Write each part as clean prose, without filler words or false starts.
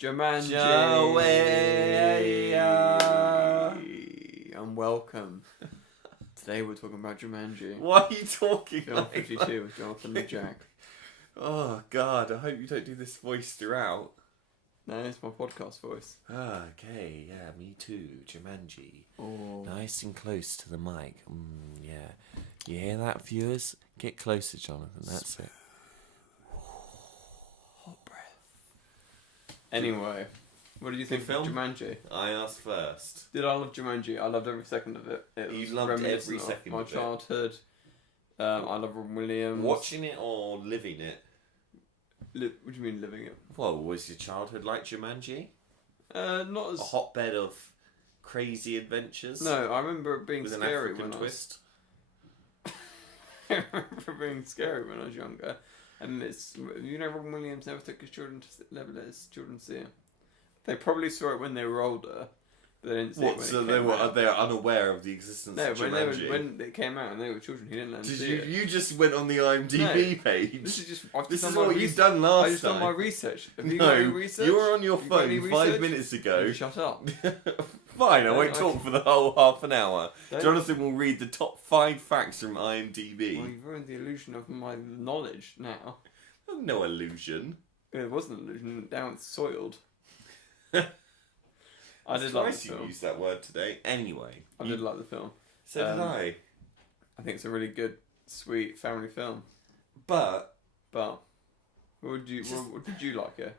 Jumanji! Joey! And welcome. Today we're talking about Jumanji. Why are you talking Film like 52 that? with Jonathan and Jack. Oh, God, I hope you don't do this voice throughout. No, it's my podcast voice. Okay, yeah, me too. Jumanji. Oh. Nice and close to the mic. Yeah. You hear that, viewers? Get closer, Jonathan. That's it. Hot breath. Anyway, what did you think of film? Jumanji? I asked first. Did I love Jumanji? I loved every second of it. It You was loved reminiscent every of second my of it. childhood. I love Robin Williams. Watching it or living it? What do you mean living it? Well, was your childhood like Jumanji? Not as... A hotbed of crazy adventures? No, I remember it being With an scary African when twist? I remember being scary when I was younger. And it's, Robin Williams never took his children to let his children see it. They probably saw it when they were older, but they didn't see it when So it they came were out. they are unaware of the existence No, of Jumanji? when it came out and they were children, he didn't let them Did see it. you just went on the IMDb page? This is just This is what you've done last time. I just done my research. Have you got any research? You were on your You got any phone 5 research? minents ago. You shut up. Fine, I Don't won't I talk can- for the whole half an hour. Don't- Jonathan will read the top 5 facts from IMDb. Well, you've ruined the illusion of my knowledge now. No illusion. It wasn't an illusion. Now it's soiled. I did It's like nice the you film. used that word today. Anyway. I did like the film. So did I. I think it's a really good, sweet family film. But But what did you like it?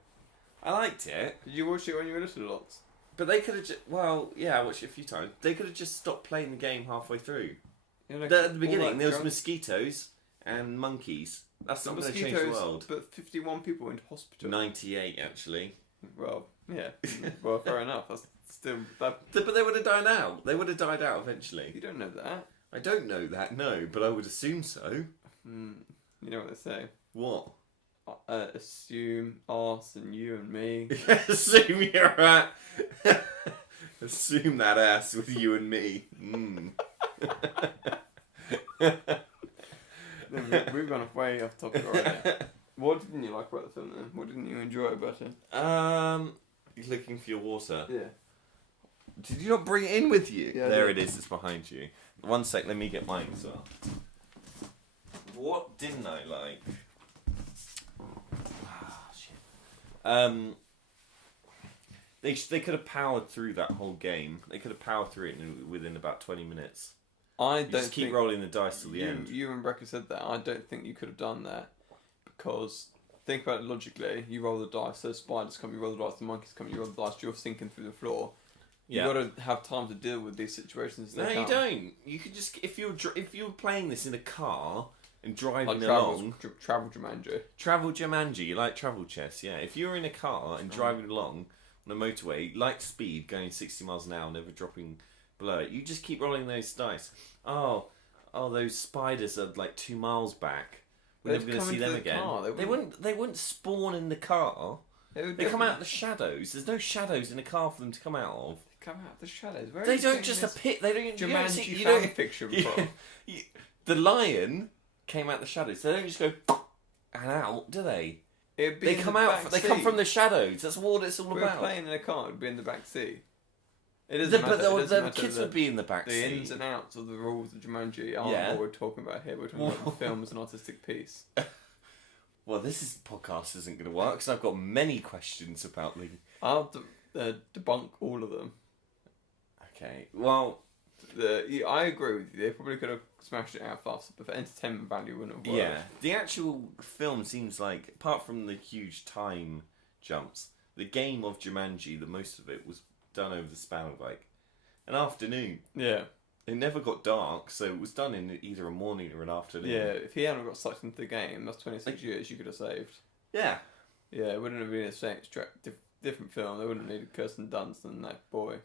I liked it. Did you watch it when you were little lots? But they could have just... Well, yeah, I watched it a few times. They could have just stopped playing the game halfway through. You know, At the all beginning, that there was drunk- mosquitoes and monkeys. That's not going to change the mosquitoes, world. but 51 people went to hospital. 98, actually. Well, yeah. Well, fair enough. That's still that. But they would have died out. They would have died out eventually. You don't know that. I don't know that, no, but I would assume so. You know what they say. What? Assume us and you and me. Assume you're at... Assume that ass with you and me. We've gone way off topic already. What didn't you like about the film then? What didn't you enjoy about it? You're looking for your water. Yeah. Did you not bring it in with you? Yeah, I there did. it is, it's behind you. 1 sec, let me get mine as well. What didn't I like? Shit. They could have powered through that whole game. They could have powered through it within about 20 minutes. I You don't just keep think rolling the dice till the end. You and Brecca said that. I don't think you could have done that because think about it logically. You roll the dice, those spiders come. You roll the dice, the monkeys come. You roll the dice. You're sinking through the floor. Yeah. You got to have time to deal with these situations. As No, they you come. don't. You could just if you're playing this in a car and driving Like along. travel Jumanji. Travel Jumanji, you like travel chess, yeah. If you're in a car and driving along on a motorway, like speed, going 60 miles an hour, never dropping below it, you just keep rolling those dice. Oh, those spiders are like 2 miles back. We're never They'd going to come see into them the again. car, They wouldn't spawn in the car. They come out of the shadows. There's no shadows in a car for them to come out of. Come out of the shadows. Where They are you don't getting just this appear. They don't. Jumanji You fan don't. fiction you- from? The lion came out the shadows. They don't just go and out, do they? It'd be They in come the out. back They come seat. from the shadows. That's what it's all We're about. playing in a car. It'd be in the back seat. It But doesn't matter. It doesn't the matter kids the, would be in the back the seat. ins and outs of the rules of Jumanji aren't Yeah. what we're talking about here. We're talking about the film as an artistic piece. Well, this podcast isn't going to work because I've got many questions about the. I'll debunk all of them. Okay. Well, I agree with you. They probably could have smashed it out faster, but for entertainment value, it wouldn't have worked. yeah. The actual film seems like, apart from the huge time jumps, the game of Jumanji, the most of it was done over the span of like an afternoon. Yeah. It never got dark, so it was done in either a morning or an afternoon. Yeah. If he hadn't got sucked into the game, that's 26 years you could have saved. Yeah. Yeah, it wouldn't have been a different film. They wouldn't have needed Kirsten Dunst and that boy,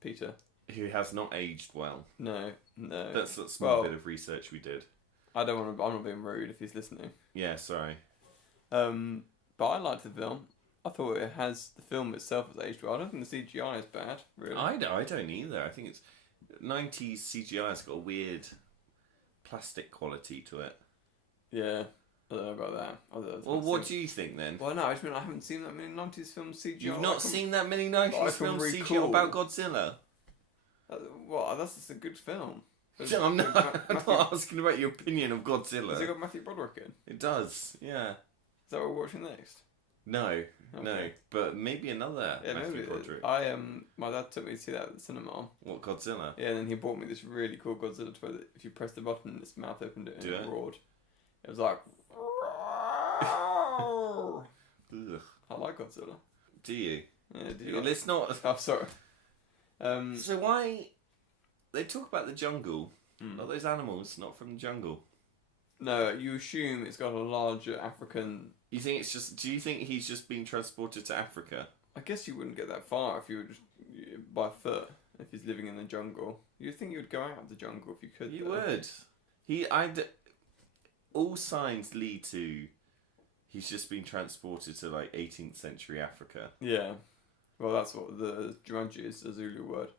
Peter. Who has not aged well. No. That's a small Well, bit of research we did. I don't want to. I'm not being rude if he's listening. Yeah, sorry. But I liked the film. I thought the film itself has aged well. I don't think the CGI is bad, really. I don't either. I think it's 90s CGI has got a weird plastic quality to it. Yeah. I don't know about that. Well, what do you think then? Well, no, I just mean I haven't seen that many 90s films CGI. You've not seen that many 90s I can films CGI recall. about Godzilla? Well, that's just a good film. I'm not asking about your opinion of Godzilla. Has it got Matthew Broderick in? It does, yeah. Is that what we're watching next? No, no, Okay. but maybe another Matthew maybe. Broderick. My dad took me to see that at the cinema. What, Godzilla? Yeah, and then he bought me this really cool Godzilla toy that if you press the button, its mouth opened and it roared. It was like. Ugh. I like Godzilla. Do you? Yeah, do you? Let's not. Oh, sorry. So why they talk about the jungle? Mm. Are those animals not from the jungle? No, you assume it's got a larger African. You think it's just? Do you think he's just been transported to Africa? I guess you wouldn't get that far if you were just by foot. If he's living in the jungle, you'd think you would go out of the jungle if you could. You would. All signs lead to. He's just been transported to like 18th century Africa. Yeah. Well, that's what the Jumanji is, a Zulu word.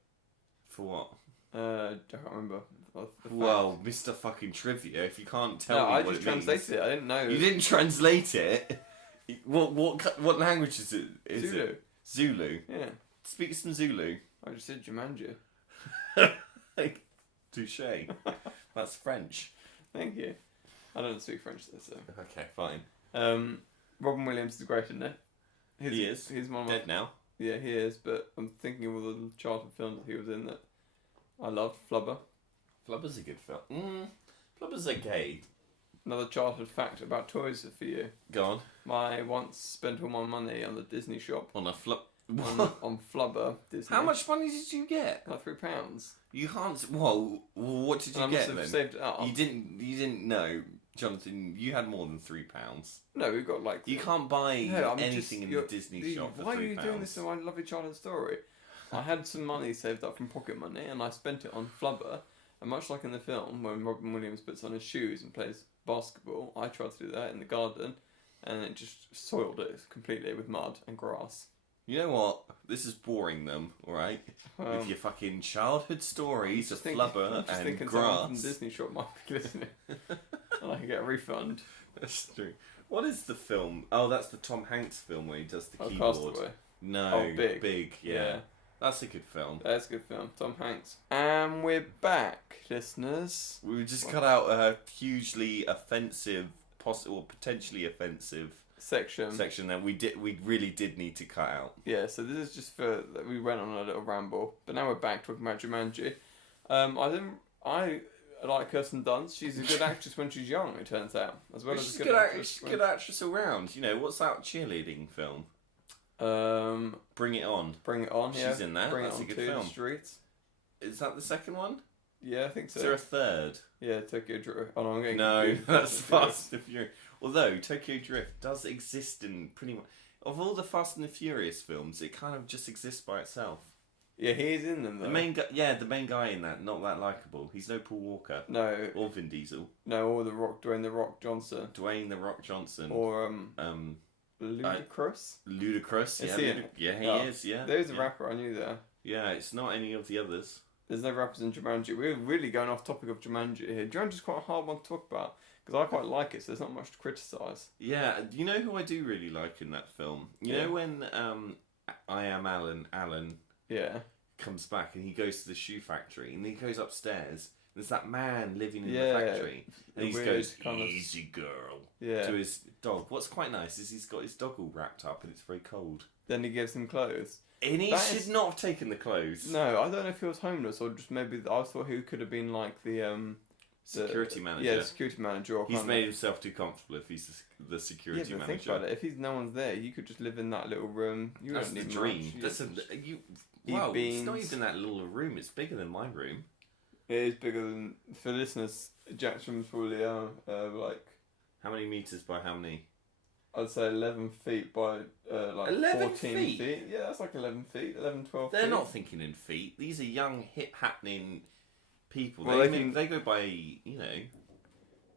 For what? I can't remember. Well, Mr. Fucking Trivia, if you can't tell me I what just it means. translated it. I didn't know. You didn't translate it? What language is it? Zulu. It? Zulu? Yeah. Speak some Zulu. I just said Jumanji. Touche. That's French. Thank you. I don't speak French though, so. Okay, fine. Robin Williams is great, isn't it? He is. He's one of Dead now. Yeah, he is, but I'm thinking of all the childhood films that he was in that I loved. Flubber. Flubber's a good film. Flubber's okay. Another childhood fact about toys for you. Go on. I once spent all my money on the Disney shop. On a flub. on Flubber Disney. How much money did you get? Like £3. You can't. Whoa. What did you I must get have then? saved it up. You didn't know, Jonathan. You had more than £3. No, we got like. You can't buy No, I'm anything in the Disney shop for £3. Why are you doing this in my lovely childhood story? I had some money saved up from pocket money, and I spent it on Flubber. And much like in the film, when Robin Williams puts on his shoes and plays basketball, I tried to do that in the garden, and it just soiled it completely with mud and grass. You know what? This is boring them, alright? With your fucking childhood stories of Flubber and grass. From Disney shop might be listening, and I can get a refund. That's true. What is the film? Oh, that's the Tom Hanks film where he does the keyboard. Castaway. No, Big. Yeah. That's a good film. That's a good film. Tom Hanks. And we're back, listeners. We just cut out a hugely offensive, potentially offensive section that we really did need to cut out. Yeah, so this is just we went on a little ramble, but now we're back talking about Jumanji. I like Kirsten Dunst. She's a good actress when she's young, it turns out, as well as a good actress. Good actress around. You know, what's that cheerleading film? Bring It On. Yeah. She's in that. That's a good film. The Streets. Is that the second one? Yeah, I think so. Is there a third? Yeah, Tokyo Drift. Oh, no, I'm getting no, confused. that's Fast and Furious. Although Tokyo Drift does exist in pretty much of all the Fast and the Furious films, it kind of just exists by itself. Yeah, he's in them though. The main guy in that, not that likable. He's no Paul Walker. No. Or Vin Diesel. No, or Dwayne the Rock Johnson. Dwayne the Rock Johnson. Or Ludacris. Ludacris, yeah. He is, yeah. There's a rapper, I knew that. Yeah, it's not any of the others. There's no rappers in Jumanji. We're really going off topic of Jumanji here. Jumanji's quite a hard one to talk about, because I quite like it, so there's not much to criticise. Yeah, you know who I do really like in that film? You know when I Am Alan yeah, comes back and he goes to the shoe factory, and then he goes upstairs, there's that man living in the factory, and he goes, easy girl, to his dog. What's quite nice is he's got his dog all wrapped up and it's very cold. Then he gives him clothes. And he should not have taken the clothes. No, I don't know if he was homeless or just maybe, I thought he could have been like the security manager. Yeah, security manager. Or he's made himself too comfortable if he's the security manager. Think about it. If no one's there, you could just live in that little room. That's the dream. Wow, it's not even that little room. It's bigger than my room. It is bigger than, for listeners, Jack's room's probably like... How many metres by how many? I'd say 11 feet by 11 14 feet. Yeah, that's like 11 feet, 11, 12 feet. They're not thinking in feet. These are young, hip-happening people. Well, they go by,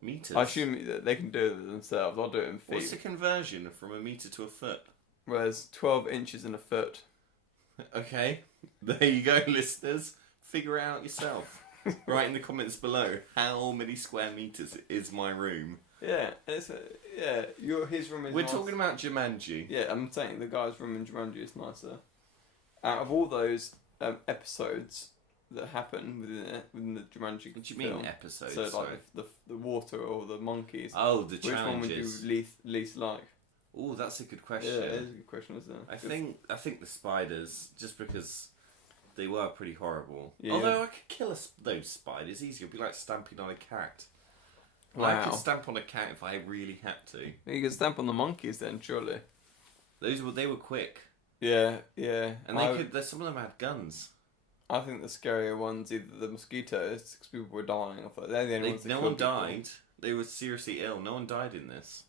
metres. I assume that they can do it themselves. I'll do it in feet. What's the conversion from a metre to a foot? Well, there's 12 inches in a foot. Okay. There you go, listeners. Figure it out yourself. Write in the comments below how many square metres is my room. Yeah, and it's his room is. We're nice. talking about Jumanji. Yeah, I'm saying the guy's room in Jumanji is nicer. Out of all those episodes that happen within the Jumanji What do you film, mean episodes? so sorry? like the water or the monkeys. Oh, the which one would you challenges. least like? Oh, that's a good question. Yeah, it is a good question, isn't it? I think the spiders, just because they were pretty horrible. Yeah. Although I could kill those spiders easy. It'd be like stamping on a cat. I Wow. could stamp on a cat if I really had to. You could stamp on the monkeys then, surely. They were quick, Yeah, and some of them had guns. I think the scarier ones, either the mosquitoes, because people were dying. I thought they're the only ones that No killed one people. died. They were seriously ill. No one died in this.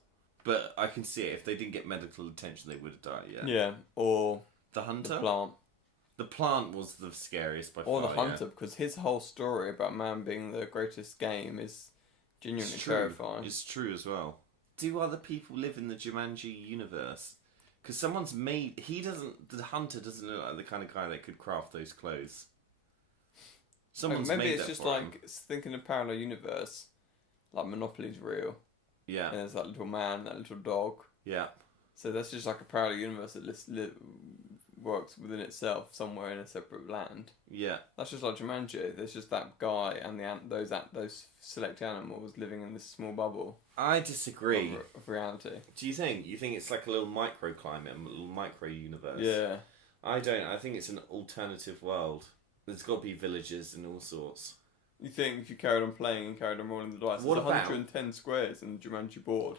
But I can see it. If they didn't get medical attention, they would have died. Yeah. Yeah, or The hunter. the plant. The plant was the scariest by Or far. the hunter, because his whole story about man being the greatest game is genuinely It's true. terrifying. It's true as well. Do other people live in the Jumanji universe? Because someone's made. The hunter doesn't look like the kind of guy that could craft those clothes. Someone's Maybe made it's that just for like him. it's thinking of parallel universe, like Monopoly's real, Yeah, and there's that little man, that little dog. yeah. So that's just like a parallel universe that works within itself somewhere in a separate land. Yeah. That's just like Jumanji. There's just that guy and those select animals living in this small bubble I disagree. of reality. Do you think? You think it's like a little microclimate, a little micro universe? Yeah. I don't. I think it's an alternative world. There's got to be villages and all sorts. You think if you carried on playing and carried on rolling the dice, What there's about- 110 squares in the Jumanji board.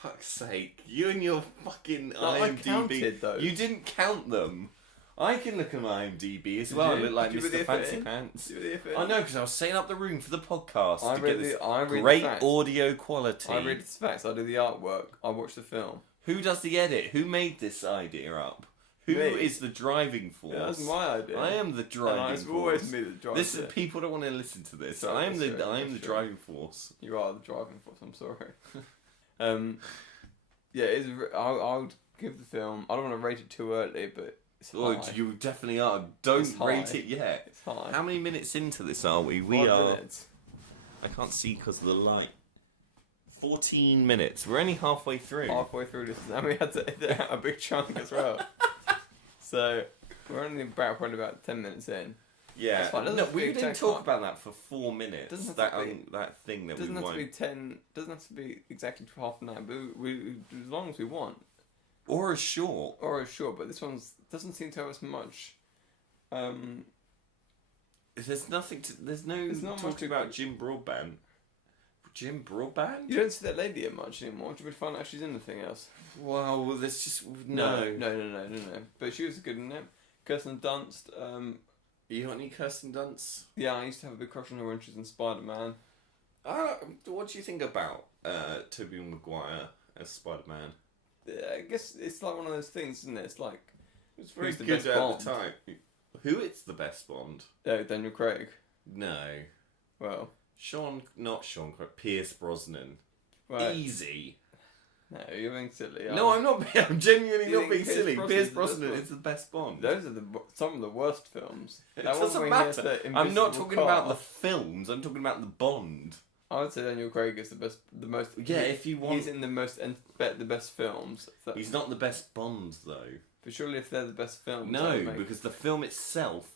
For fuck's sake. You and your fucking No, I IMDb. counted those. You didn't count them. I can look at my IMDb as Did well. I you? look like Did you Mr. really Fancy fit in? Pants. See what the effort I is? know, because I was setting up the room for the podcast I to read get this I read great the facts. audio quality. I read the facts. I do the artwork. I watch the film. Who does the edit? Who made this idea up? Who Me. is the driving force? Yeah, that's my idea. I am the driving and it's force. always me that drives This is it. people don't want to listen to this. Sorry, I am the sorry. driving force. You are the driving force. I'm sorry. Yeah, I would give the film. I don't want to rate it too early, but it's high. Oh, you definitely are. Don't It's high. rate it yet. It's high. How many minutes into this are we? We 5 are. minutes. I can't see because of the light. 14 minutes. We're only halfway through. Halfway through this, and we had to edit out a big chunk as well. So we're only probably about 10 minutes in. Yeah. That's fine. Doesn't No, have to be we didn't exact talk time. about that for 4 minutes. Doesn't have That to be- that thing that Doesn't we have won't. to be 10. Doesn't have to be exactly half an hour. But we as long as we want, Or a short. or sure. But this one doesn't seem to have as much. There's nothing to. There's There's not much talking to- about Jim Broadbent. Jim Broadbent? You don't see that lady much anymore. Do you find out she's in anything else? Well, there's just No. But she was good in it. Kirsten Dunst. You got any Kirsten Dunst? Yeah, I used to have a big crush on her when she was in Spider-Man. What do you think about Tobey Maguire as Spider-Man? Yeah, I guess it's like one of those things, isn't it? It's like It's very Who's the good best at Bond? the time. Who is the best Bond? Daniel Craig. No. Well, Not Sean Craig, Pierce Brosnan. right. Easy. No, you're being silly. No, I'm not. I'm genuinely You not think being Pierce silly. Brosnan's Pierce the best Brosnan Bond? is the best Bond. Those are some of the worst films. It That one doesn't where he has matter. the I'm not invisible talking car. about the films. I'm talking about the Bond. I would say Daniel Craig is the most. Yeah, if you want- he's in the best films. He's not the best Bond though. But surely, if they're the best films, that No, would make- because the film itself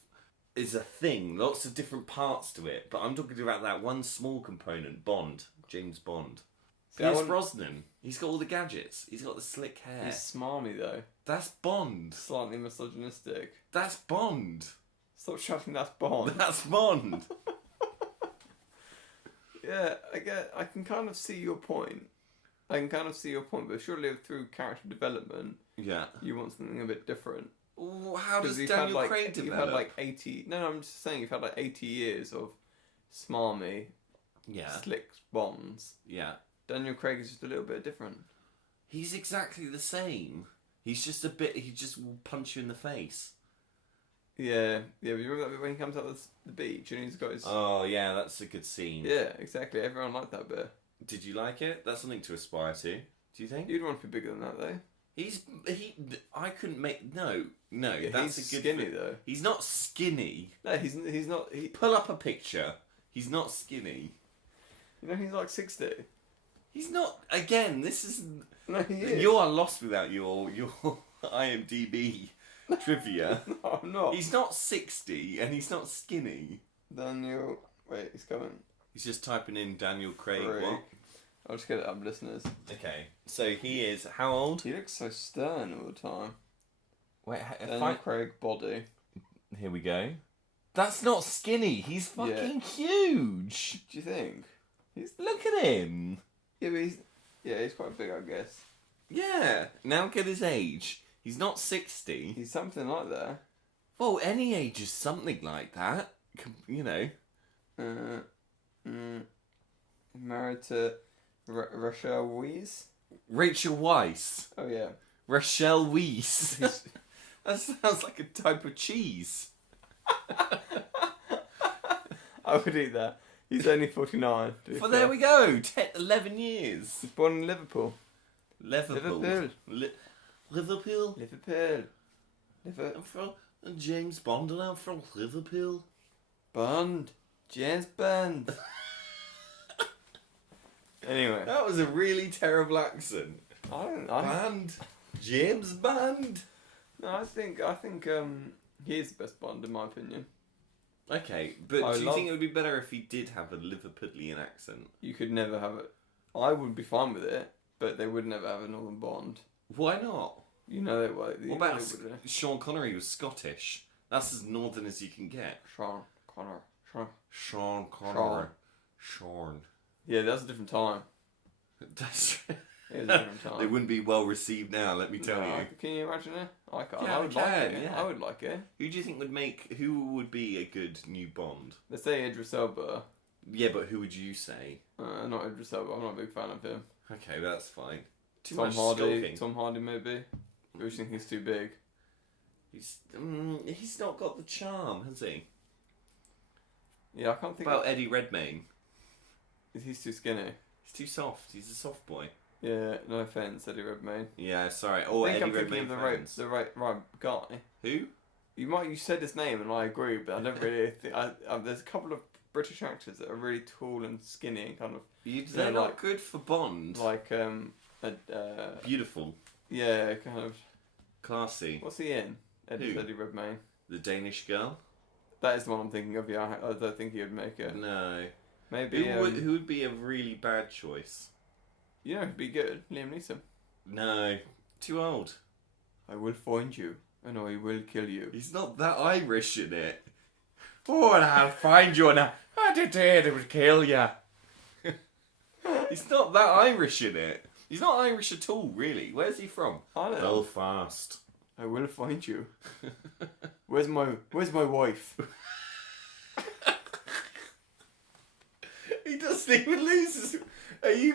is a thing. Lots of different parts to it. But I'm talking about that one small component. Bond. James Bond. See, I Pierce wouldn't- Brosnan. He's got all the gadgets. He's got the slick hair. he's smarmy though, That's Bond. slightly misogynistic. That's Bond. Stop shouting that's Bond. That's Bond. Yeah, I can kind of see your point. But surely through character development, Yeah. you want something a bit different. Ooh, how does Because Daniel Craig you've develop? had like 80. No, I'm just saying you've had like 80 years of smarmy, Yeah. slick Bonds. Yeah. Daniel Craig is just a little bit different. He's exactly the same. He's just a bit. He just will punch you in the face. Yeah. But you remember that bit when he comes out of the beach and he's got his. Oh yeah, that's a good scene. Yeah, exactly. Everyone liked that bit. Did you like it? That's something to aspire to. Do you think? You'd want to be bigger than that though. I couldn't make. No. Yeah, That's he's a good. skinny though. He's not skinny. No, he's not. Pull up a picture. He's not skinny. You know, he's like 60. He's not. Again, this is. No, he is. You are lost without your IMDb trivia. No, I'm not. He's not 60 and he's not skinny. Daniel. Wait, he's coming. He's just typing in Daniel Craig. Craig. What? I'll just get it up, listeners. Okay, so he is how old? He looks so stern all the time. Wait, Daniel Craig body. Here we go. That's not skinny. He's fucking huge. Do you think? Look at him. Yeah, but he's quite big, I guess. Yeah. Now get his age. He's not 60. He's something like that. Well, any age is something like that. You know. Married to Rochelle Weisz. Rachel Weisz. Oh yeah. Rochelle Weisz. That sounds like a type of cheese. I would eat that. He's only 49. Well, there we go. 11 years. He's born in Liverpool. Liverpool. Liverpool. I'm from James Bond and I'm from Liverpool. Bond. James Bond. Anyway. That was a really terrible accent. Bond. James Bond. No, I think he is the best Bond in my opinion. Okay, but do you think it would be better if he did have a Liverpudlian accent? You could never have it. I would be fine with it, but they would never have a Northern Bond. Why not? You know they would. What about Sean Connery was Scottish? That's as northern as you can get. Sean Connery. Sean Connery. Sean. Yeah, that's a different time. That's It is a different time. They wouldn't be well received now, let me tell you. Can you imagine it? I can't. Yeah, I would like it. Yeah. I would like it. Who do you think who would be a good new Bond? Let's say Idris Elba. Yeah, but who would you say? Not Idris Elba. I'm not a big fan of him. Okay, that's fine. Tom Hardy. Tom Hardy maybe. Who do you think he's too big? He's not got the charm, has he? Yeah, I can't think about Eddie Redmayne. He's too skinny. He's too soft. He's a soft boy. Yeah, no offense, Eddie Redmayne. Yeah, sorry. Or I think Eddie I'm thinking Redmayne of the right guy. Who? You said his name and I agree, but I don't really think. There's a couple of British actors that are really tall and skinny and kind of. They're not good for Bond. Like beautiful. Yeah, kind of. Classy. What's he in? Eddie Redmayne. The Danish Girl. That is the one I'm thinking of. Yeah, I don't think he would make it. No. Maybe. Who would be a really bad choice? You know, who'd be good? Liam Neeson. No, too old. I will find you, and I will kill you. He's not that Irish in it. Oh, and I'll find you, and I will kill you. He's not that Irish in it. He's not Irish at all, really. Where's he from? I don't know. Belfast. I will find you. Where's my wife? He doesn't even lose his... Are you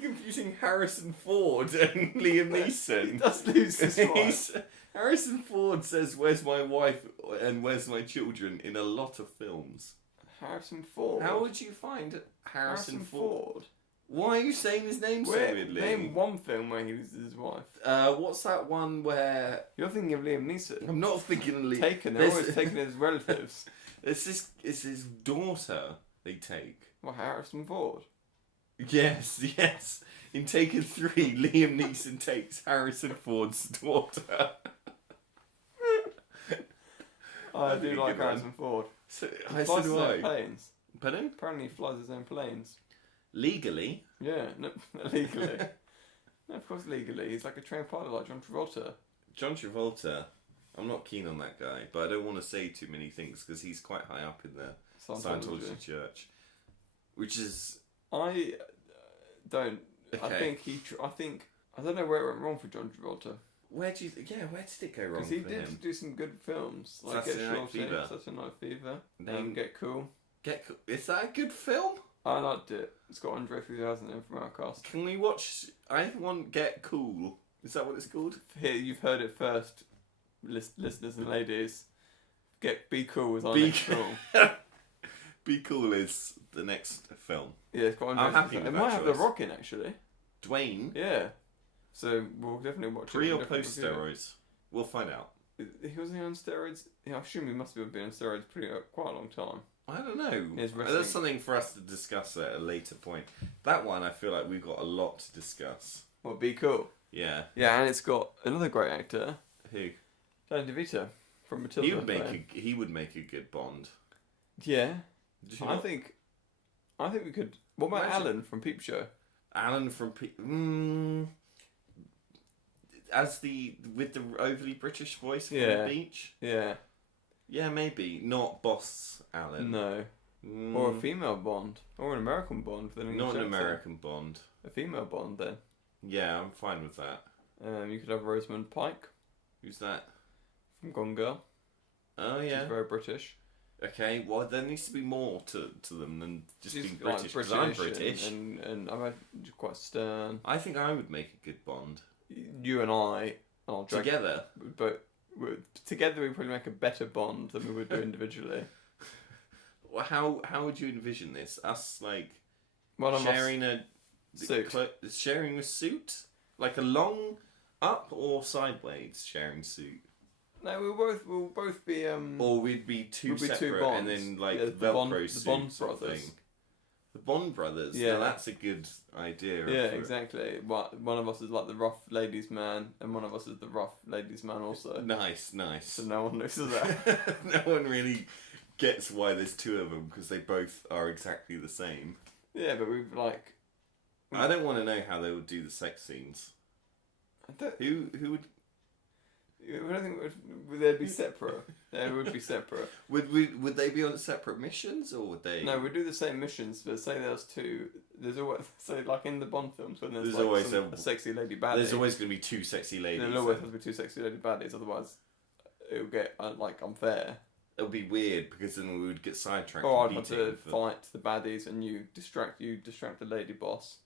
confusing Harrison Ford and Liam Neeson? He does lose his wife. Harrison Ford says, "Where's my wife and where's my children?" in a lot of films. Harrison Ford? How would you find Harrison Ford? Why are you saying his name so weirdly? Name one film where he loses his wife. What's that one where... You're thinking of Liam Neeson. I'm not thinking of Liam. They're always taking his relatives. It's his daughter they take. Well, Harrison Ford. Yes. In Taken 3, Liam Neeson takes Harrison Ford's daughter. I do like Harrison Ford. So, he flies his own planes. Pardon? Apparently he flies his own planes. Legally? Yeah, no, legally. No, of course legally. He's like a trained pilot like John Travolta. John Travolta, I'm not keen on that guy, but I don't want to say too many things because he's quite high up in the Scientology church. Which is... I don't... Okay. I don't know where it went wrong for John Travolta. Where did it go wrong Because he did do some good films. Like Saturday Night Fever. Saturday Night Fever. Get Cool. Get Cool. Is that a good film? I liked it. It's got Andre 3000 in from our cast. Can we watch... I want Get Cool. Is that what it's called? Here, you've heard it first, listeners and ladies. Be Cool was our next film. Be Cool is the next film. Yeah, it's got Andre 3000. I'm happy with that It might have The choice. Rock in, actually. Dwayne? Yeah. So, we'll definitely watch it. Pre or post steroids? We'll find out. He was on steroids? Yeah, I assume he must have been on steroids quite a long time. I don't know. Is wrestling. That's something for us to discuss at a later point. That one, I feel like we've got a lot to discuss. Would be cool. Yeah. Yeah, and it's got another great actor, Who? Danny DeVito from Matilda. He would make a good Bond. Yeah, Did you I not- think we could. What about Imagine- Alan from Peep Show? Alan from as with the overly British voice from Yeah. the beach. Yeah, Yeah, maybe not Boss Alan. no, or a female Bond, or an American Bond with an English Not an accent. American Bond. A female Bond then. Yeah, I'm fine with that. You could have Rosamund Pike Who's that? from Gone Girl. Oh She's yeah. very British. Okay. Well, there needs to be more to them than just She's being like British. 'Cause I'm British. and I'm quite stern. I think I would make a good Bond. You and I'll drag Together. but together we probably make a better Bond than we would do individually. Well, how would you envision this? Us like One of us sharing a suit. sharing a suit, like a long up or sideways sharing suit, No, we'll both be or we'd be two We'll be two separate Bonds. and then like Yeah, the Velcro Bond- the suits Bond sort of brothers. thing. The Bond brothers. Yeah. Yeah, that's a good idea. yeah, exactly. One of us is like the rough ladies man, and one of us is the rough ladies man also. Nice. So no one loses that. No one really gets why there's two of them because they both are exactly the same. Yeah, but we've like. I don't want to know how they would do the sex scenes. I don't, Who would I don't think they'd be separate. They would be separate. would they be on separate missions or would they? No, we do the same missions, but say there's two. There's always like in the Bond films when there's There's like always a sexy lady baddie. There's always going to be two sexy ladies. There'll always have to be two sexy lady baddies, otherwise it'll get like unfair. It'll be weird because then we would get sidetracked. Or I'd have competing to for- fight the baddies and you distract the lady boss.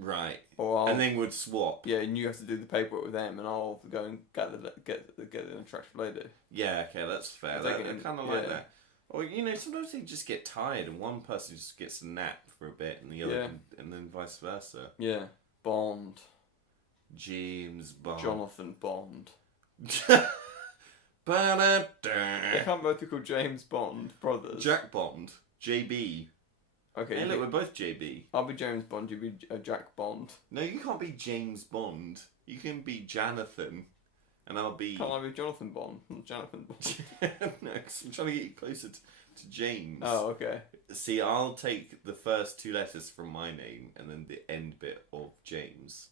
Right. Or I'll, And then we'd swap. yeah, and you have to do the paperwork with them, and I'll go and get an attractive lady. Yeah, okay, that's fair. I I think kind of like yeah. that. Or sometimes they just get tired, and one person just gets a nap for a bit, and the other, Yeah. and then vice versa. Yeah, Bond, James Bond. Jonathan Bond. Ba-da-da. They can't both be called James Bond brothers. Jack Bond. JB. Okay, Hey, look, we're both JB. I'll be James Bond. You be Jack Bond. No, you can't be James Bond. You can be Jonathan, and I'll be. Can't I be Jonathan Bond? Not Jonathan Bond. No, 'cause I'm trying to get you closer to James. Oh, okay. See, I'll take the first two letters from my name and then the end bit of James.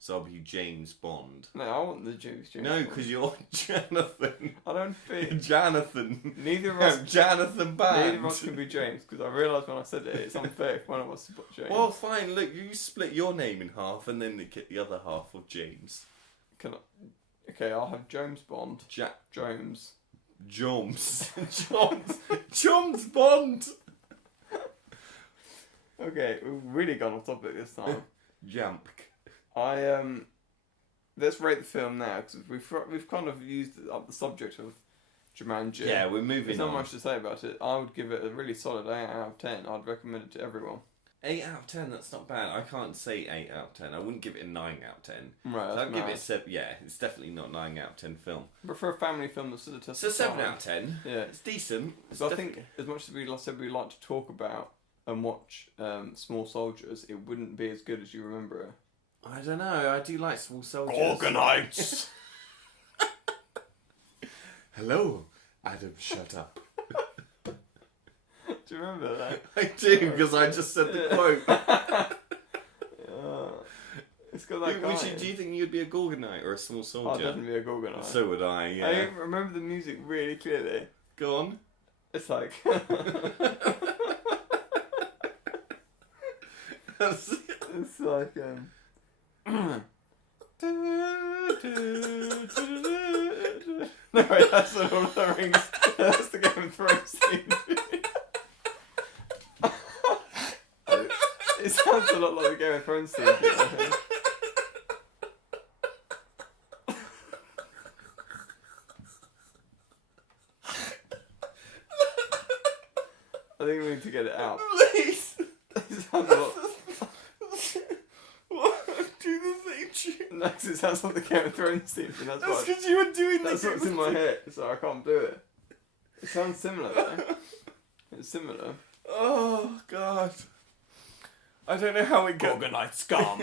So I'll be James Bond. No, I want the James. No, Bond. because you're Jonathan. I don't think Jonathan. neither of us. Jonathan Band. Neither of us can be James because I realised when I said it, it's unfair if one of us is James. Well, fine. Look, you split your name in half and then get the other half of James. Can I? Okay, I'll have James Bond. Jones. Joms. Joms Bond. Okay, we've really gone off topic this time. Jamp. Let's rate the film now because we've kind of used up the subject of Jumanji. Yeah, we're moving There's on. not much to say about it. I would give it a really solid 8 out of 10. I'd recommend it to everyone. 8 out of 10, that's not bad. I can't say 8 out of 10. I wouldn't give it a 9 out of 10. Right, So that's I'd give mad. it a 7. Yeah, it's definitely not 9 out of 10 film. But for a family film that's stood the test So of 7 time, out of 10. Yeah. It's decent. It's So I think as much as we like to talk about and watch Small Soldiers, it wouldn't be as good as you remember it. I don't know. I do like Small Soldiers. Organites! Hello, Adam. Shut up. Do you remember that? I do because I just said the quote. It's got that guy. Do you think you'd be a Gorgonite or a Small I'd Soldier? definitely be a Gorgonite. So would I. Yeah. I remember the music really clearly. Go on. It's like. It's like No, wait, that's the Lord of the Rings. That's the Game of Thrones theme. It sounds a lot like the Game of Thrones theme. I think we need to get it out. Please. It sounds a lot. Do the same tune. No, 'cause it sounds like the Game of Thrones theme. And that's That's why. because you were doing That's the what's in my head, so I can't do it. It sounds similar though. It's similar. Oh God. I don't know how it goes. Organized scum.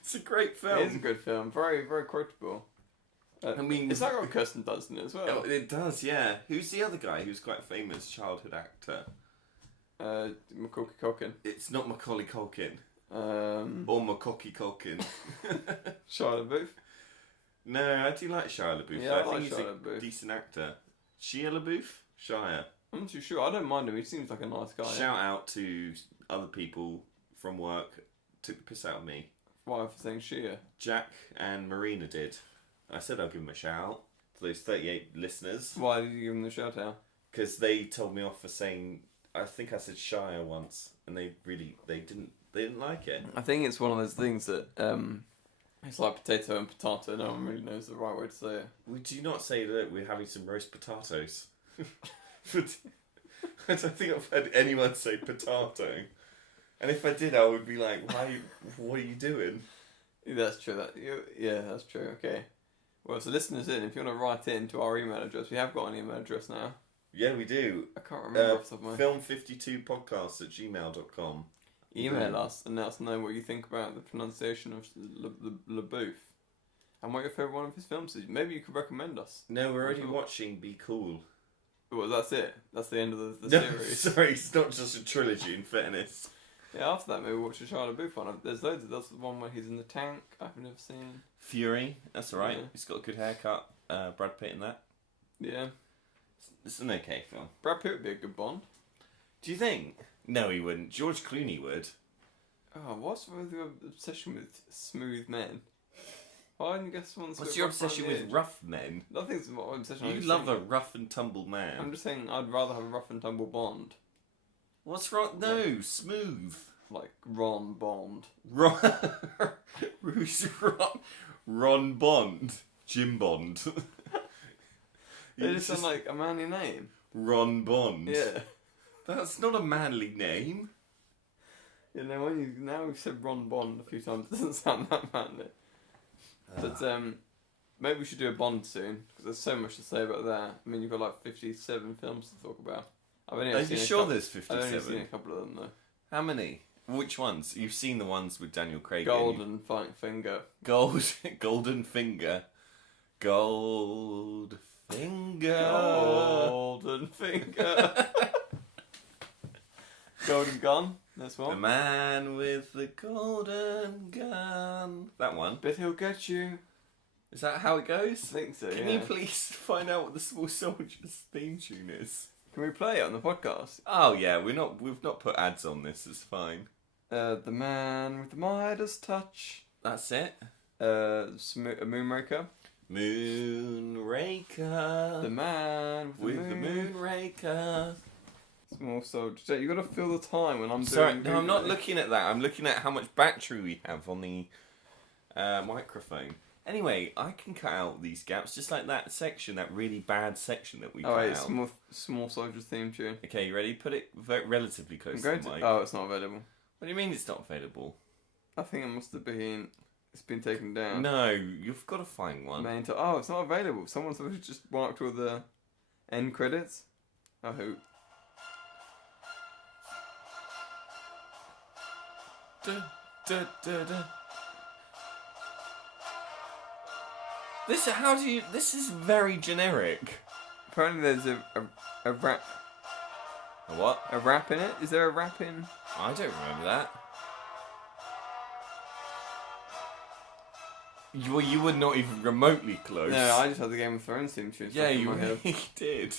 It's a great film. It is a good film. Very, very quotable. I mean, it's that got Kirsten Dunst in it as well. Oh, it does, yeah. Who's the other guy who's quite a famous childhood actor? Macaulay Culkin. It's not Macaulay Culkin. Or Macaulay Culkin. Shia LaBeouf. No, I do like Shia LaBeouf. Yeah, I think like he's Shia a LaBeouf. decent actor. Shia LaBeouf? Shia. I'm not too sure. I don't mind him. He seems like a nice guy. Shout out to other people from work. Took the piss out of me. Why for saying Shia? Jack and Marina did. I said I'll give them a shout out to those 38 listeners. Why did you give them the shout out? Because they told me off for saying, I think I said Shia once, and they didn't like it. I think it's one of those things that it's like potato and potato. No one really knows the right way to say it. Would you not say that we're having some roast potatoes? I don't think I've heard anyone say potato. And if I did, I would be like, what are you doing? That's true. Yeah, that's true. Okay. Well, so listeners if you want to write in to our email address, we have got an email address now. Yeah, we do. I can't remember off the top of my head. film52podcast@gmail.com. Email us and let us know what you think about the pronunciation of LaBeouf and what your favourite one of his films is. Maybe you could recommend us. No, we're already watching Be Cool. Well, that's it. That's the end of the No, series. sorry, it's not just a trilogy, in fairness. Yeah, after that, maybe watch the Shia LaBeouf one. There's loads of. That's the one where he's in the tank. I've never seen. Fury, that's alright. Yeah. He's got a good haircut. Brad Pitt in that. Yeah. It's an okay film. Brad Pitt would be a good Bond. Do you think? No, he wouldn't. George Clooney would. Oh, what's with your obsession with smooth men? Why didn't you get someone? What's your obsession with rough men? Nothing's my obsession. You love a rough and tumble man. I'm just saying I'd rather have a rough and tumble Bond. What's wrong? No, smooth. Like Ron Bond. Ron. Who's Ron? Ron Bond. Jim Bond. They just sound like a manly name. Ron Bond. Yeah. That's not a manly name. You know, now we've said Ron Bond a few times, it doesn't sound that manly. But maybe we should do a Bond soon, because there's so much to say about that. I mean, you've got like 57 films to talk about. Are you sure there's 57? I've only seen a couple of them though. How many? Which ones? You've seen the ones with Daniel Craig. Golden Finger. Golden Finger. Gold Finger. Golden Finger. Golden Gun. That's one. The man with the golden gun. That one. Bet he'll get you. Is that how it goes? I think so. Can you please find out what the Small Soldiers theme tune is? Can we play it on the podcast? Oh yeah, we've not put ads on this. It's fine. The man with the Midas touch. That's it. Moonraker. Moonraker. The man with the Moonraker. Small soldier. You got to feel the time when I'm Sorry, doing. no, I'm not looking at that. I'm looking at how much battery we have on the microphone. Anyway, I can cut out these gaps just like that section, that really bad section that we cut out. Small soldiers theme tune. Okay, you ready? Put it relatively close to the mic. Oh, it's not available. What do you mean it's not available? I think it must have been. It's been taken down. No, you've got to find one. Oh, it's not available. Someone's just marked all the end credits. I hope. This is very generic. Apparently there's a rap. A what? A rap in it? Is there a rap in? I don't remember that. You were not even remotely close. No, I just had the Game of Thrones theme tune. Yeah, you really did.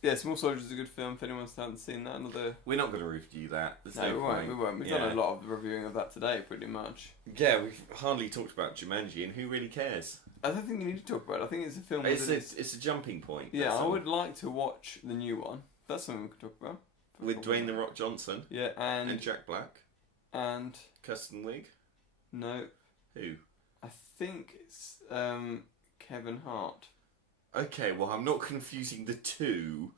Yeah, Small Soldiers is a good film. If anyone hasn't seen that, We're not going to review that. There's no, no we point. won't. We've done a lot of reviewing of that today, pretty much. Yeah, we've hardly talked about Jumanji, and who really cares? I don't think you need to talk about it. I think it's a film. It's a jumping point. Yeah, I would like to watch the new one. That's something we could talk about. With Dwayne The Rock Johnson. Yeah, and Jack Black. And Kirsten Wiig. No. Who? I think it's Kevin Hart. Okay, well, I'm not confusing the two.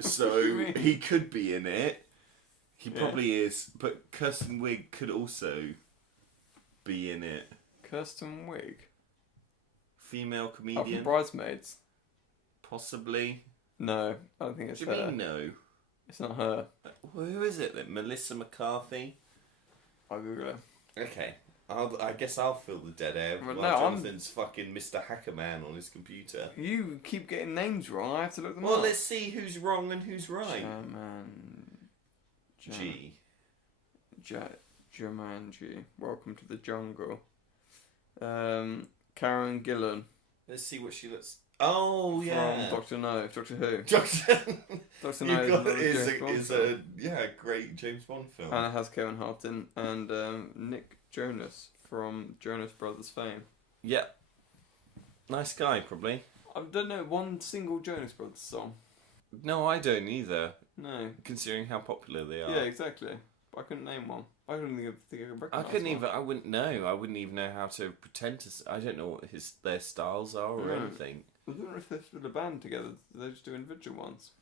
So he could be in it. He probably is, but Kirsten Wiig could also be in it. Kirsten Wiig? Female comedian. From Bridesmaids. Possibly. No, I don't think What it's do you her. mean no? It's not her. Well, who is it then? Melissa McCarthy? I'll Google her. Okay. I guess I'll fill the dead air Well, while no, Jonathan's fucking Mr. Hackerman on his computer. You keep getting names wrong. I have to look them Well, up. let's see who's wrong and who's right. Jumanji. Welcome to the jungle. Karen Gillan. Let's see what she looks... Oh, yeah. From Doctor No. Doctor Who. Doctor Doctor You No got is a great James Bond film. and it has Kevin Hart in, and Nick Jonas from Jonas Brothers fame. Yeah. Nice guy, probably. I don't know one single Jonas Brothers song. No, I don't either, No. considering how popular they are. Yeah, exactly. But I couldn't name one. I couldn't think I could I recognise couldn't one. even. I wouldn't know. I wouldn't even know how to pretend to. I don't know what their styles are or No. anything. I don't know if they're still a band together. They just do individual ones.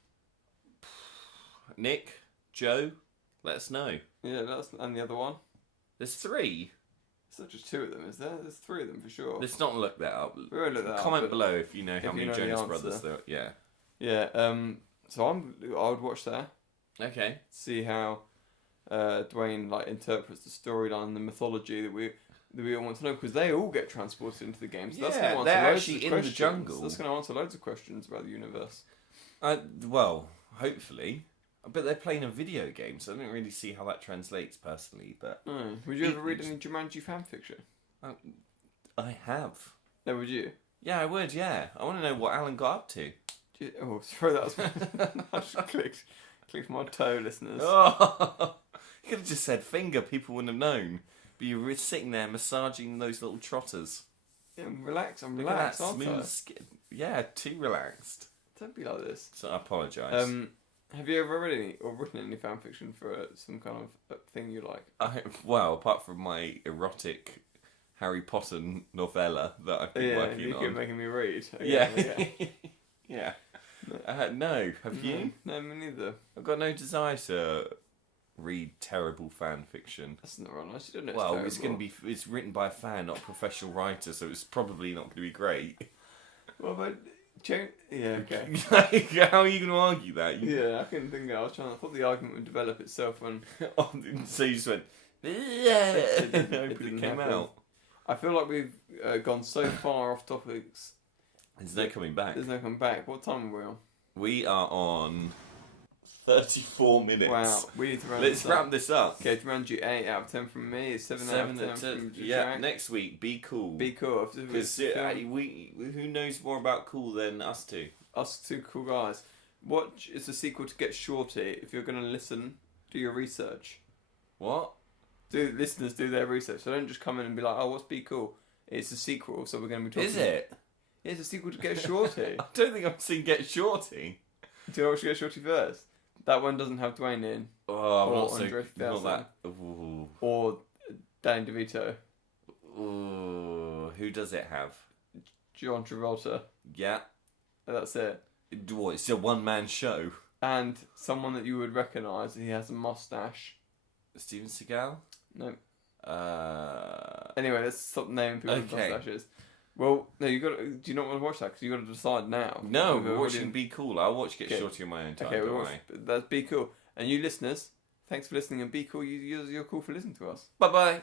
Nick, Joe, let us know. Yeah, that's and the other one. There's 3. It's not just 2 of them, is there? There's 3 of them for sure. Let's not look that up. We won't look that up, Comment but- below if you know how if you many know the Jonas answer. Brothers there. Yeah. Yeah. So I would watch that. Okay. See how Dwayne interprets the storyline, the mythology that we all want to know, because they all get transported into the game. So that's Yeah, going to they're answer loads actually of in the questions. jungle. That's going to answer loads of questions about the universe. Well, hopefully, but they're playing a video game, so I don't really see how that translates personally. But No. Would you ever read any Jumanji fan fiction? I have. No, would you? Yeah, I would. Yeah, I want to know what Alan got up to. Oh, sorry, that was I just clicked my toe, listeners. Oh, you could have just said finger. People wouldn't have known. But you were sitting there massaging those little trotters. Yeah, I'm relaxed, Look at that aren't I? smooth skin. Yeah, too relaxed. Don't be like this. So I apologise. Have you ever read any or written any fan fiction for some kind of thing you like? Well, apart from my erotic Harry Potter novella that I've been working you on. keep making me read. Yeah. Okay, Yeah. No, have you? No, me neither. I've got no desire to read terrible fan fiction. That's not right. You don't know. Well, it's it's it's written by a fan, not a professional writer, so it's probably not going to be great. Well, but yeah, okay. How are you going to argue that? Yeah, I couldn't think. I thought the argument would develop itself when. So you just went. Yeah, It it didn't came happen. out. I feel like we've gone so far off topics. There's no coming back. There's no come back. What time are we on? We are on 34 minutes. Wow, we need to wrap Let's this up. wrap this up. Okay, Jumanji 8 out of 10 from me. It's 7 out of 10 from Yeah, Jack. next week, be cool. Be cool. Because who knows more about cool than us two? Us two cool guys. Watch. It's a sequel to Get Shorty. If you're going to listen, do your research. What? Listeners do their research. So don't just come in and be like, oh, what's Be Cool? It's a sequel, so we're going to be talking. Is it? Yeah, it's a sequel to Get Shorty. I don't think I've seen Get Shorty. Do you watch Get Shorty first? That one doesn't have Dwayne in. Oh, I'm Or not so Andre not 3000. that. Ooh. Or Danny DeVito. Ooh. Who does it have? John Travolta. Yeah. That's it. What? It's a one-man show. And someone that you would recognise. He has a mustache. Steven Seagal. No. Uh. Anyway, let's stop naming people with Okay. mustaches. Well, no, you got. Do you not want to watch that? Because you got to decide now. No, We've we're already- watching Be Cool. I'll watch Get Okay. Shorty on my own time. Okay, don't we watch. worry. That's Be Cool. And you listeners, thanks for listening. And Be Cool. You're cool for listening to us. Bye bye.